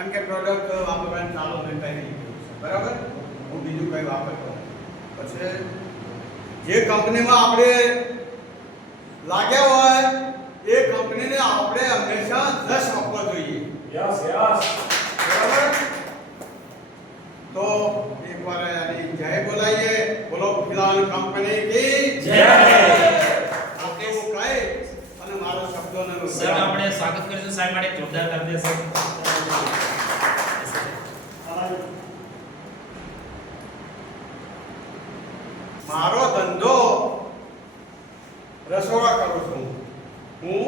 એમ કે પ્રોડક્ટ વાપરવાનું ચાલુ મેં બરાબર? હું બીજું કંઈ વાપરતો પછી જે કંપનીમાં આપણે લાગ્યા હોય, એ કંપનીને આપણે હંમેશા કંપની કી જય. ઓકે હું કહે અને મારો શબ્દોને સર આપણે સ્વાગત કરીશું. સાહેબ માટે જોરદાર કરી સર મારો ધંધો રસોડા કરું છું. હું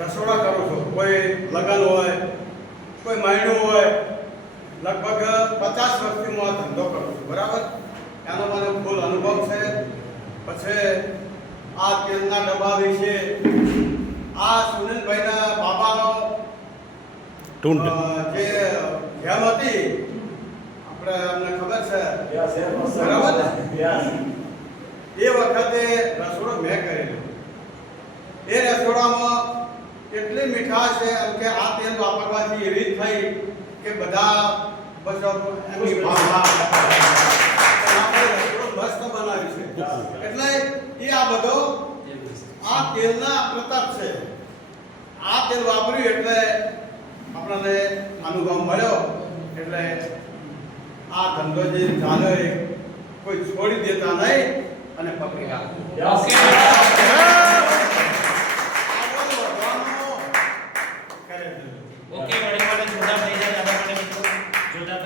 રસોડા કરું છું. કોઈ લગ્ન હોય કોઈ મહિનો હોય લગભગ પચાસ વર્ષથી હું આ ધંધો કરું છું. બરાબર? એનો મને ફૂલ અનુભવ છે પછી આ તેલના ડબ્બા વિશે આ સુનિલભાઈના બાબાનો. જે જેમ હતી આપણે અમને ખબર છે બરાબર ને? એ વખતે રસોડો મેં કરેલો એ રસોડામાં એટલી મીઠાશ છે એમ કે આ તેલ વાપરવાથી એવી થઈ કે બધા બસ એમની ભાવના એટલે એ આ બધો આ તેલના પ્રતાપ છે. આ તેલ વાપર્યું એટલે આપણને અનુભવ મળ્યો. એટલે આ ધંધો જે ચાલે કોઈ છોડી દેતા નહીં અને પકડી રાખે. ઓકે વળી જોતા